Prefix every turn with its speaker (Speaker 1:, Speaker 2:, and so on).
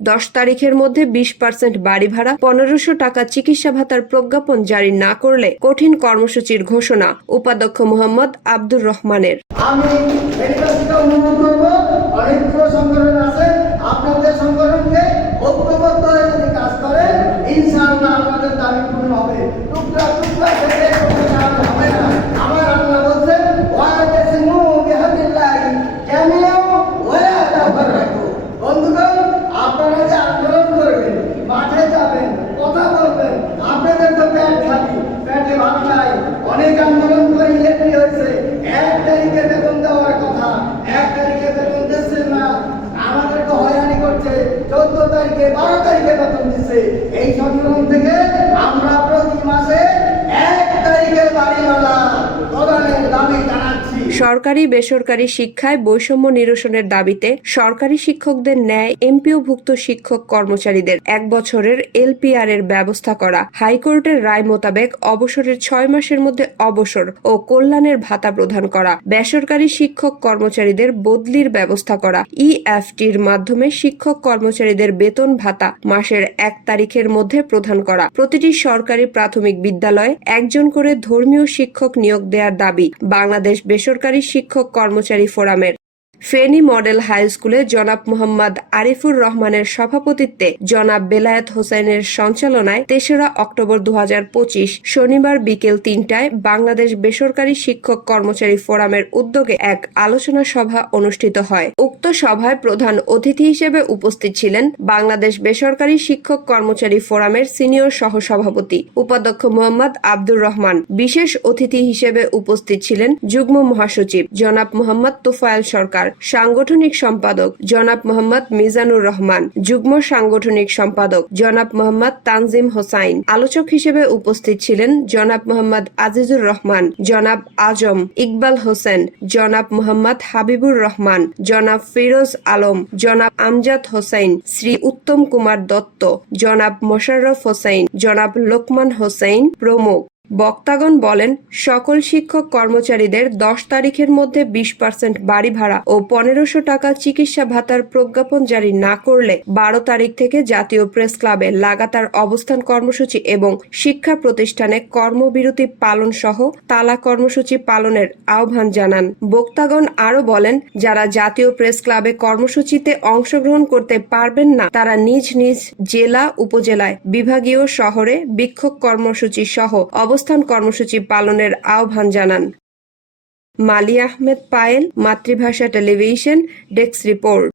Speaker 1: দশ তারিখের মধ্যে বিশ পার্সেন্ট বাড়ি ভাড়া, পনেরোশো টাকা চিকিৎসা ভাতার প্রজ্ঞাপন জারি না করলে কঠিন কর্মসূচির ঘোষণা, উপাধ্যক্ষ মোহাম্মদ আব্দুর রহমানের।
Speaker 2: আমি অনেক আন্দোলন
Speaker 1: সরকারি বেসরকারি শিক্ষায় বৈষম্য নিরসনের দাবিতে সরকারি শিক্ষকদের ন্যায় এমপিওভুক্ত শিক্ষক কর্মচারীদের এক বছরের এলপিআর এর ব্যবস্থা করা, হাইকোর্টের রায় মোতাবেক অবসরের ছয় মাসের মধ্যে অবসর ও কল্যাণের ভাতা প্রদান করা, বেসরকারি শিক্ষক কর্মচারীদের বদলির ব্যবস্থা করা ইএফটির মাধ্যমে শিক্ষক কর্মচারীদের বেতন ভাতা মাসের এক তারিখের মধ্যে প্রদান করা, প্রতিটি সরকারি প্রাথমিক বিদ্যালয়ে একজন করে ধর্মীয় শিক্ষক নিয়োগ দেওয়ার দাবি, বাংলাদেশ বেসরকারি শিক্ষক কর্মচারী ফোরামের ফেনী মডেল হাই স্কুলে জনাব মোহাম্মদ আরিফুর রহমানের সভাপতিত্বে জনাব বেলায়েত হোসেনের সঞ্চালনায় তেসরা অক্টোবর দু হাজার পঁচিশ শনিবার বিকেল তিনটায় বাংলাদেশ বেসরকারি শিক্ষক কর্মচারী ফোরামের উদ্যোগে এক আলোচনা সভা অনুষ্ঠিত হয়। উক্ত সভায় প্রধান অতিথি হিসেবে উপস্থিত ছিলেন বাংলাদেশ বেসরকারি শিক্ষক কর্মচারী ফোরামের সিনিয়র সহসভাপতি উপাধ্যক্ষ মোহাম্মদ আব্দুর রহমান। বিশেষ অতিথি হিসেবে উপস্থিত ছিলেন যুগ্ম মহাসচিব জনাব মোহাম্মদ তোফায়েল সরকার। সাংগঠনিক সম্পাদক জনাব মোহাম্মদ মিজানুর রহমান। যুগ্ম সাংগঠনিক সম্পাদক জনাব মোহাম্মদ তানজিম হোসাইন। আলোচক হিসেবে উপস্থিত ছিলেন জনাব মোহাম্মদ আজিজুর রহমান, জনাব আজম ইকবাল হোসেন, জনাব মোহাম্মদ হাবিবুর রহমান, জনাব ফিরোজ আলম, জনাব আমজাদ হোসেন, শ্রী উত্তম কুমার দত্ত, জনাব মোশাররফ হোসেন, জনাব লোকমান হোসেন প্রমুখ। বক্তাগণ বলেন, সকল শিক্ষক কর্মচারীদের দশ তারিখের মধ্যে বিশ পার্সেন্ট বাড়ি ভাড়া ও পনেরোশো টাকা চিকিৎসা ভাতার প্রজ্ঞাপন জারি না করলে বারো তারিখ থেকে জাতীয় প্রেস ক্লাবে লাগাতার অবস্থান কর্মসূচি এবং শিক্ষা প্রতিষ্ঠানে কর্মবিরতি পালন সহ তালা কর্মসূচি পালনের আহ্বান জানান। বক্তাগণ আরও বলেন, যারা জাতীয় প্রেস ক্লাবে কর্মসূচিতে অংশগ্রহণ করতে পারবেন না, তারা নিজ নিজ জেলা, উপজেলায়, বিভাগীয় শহরে বিক্ষোভ কর্মসূচি সহ অবস্থান কর্মসূচি পালনের আহ্বান জানান। মালি আহমেদ পায়েল মাতৃভাষা টেলিভিশন ডেস্ক রিপোর্ট।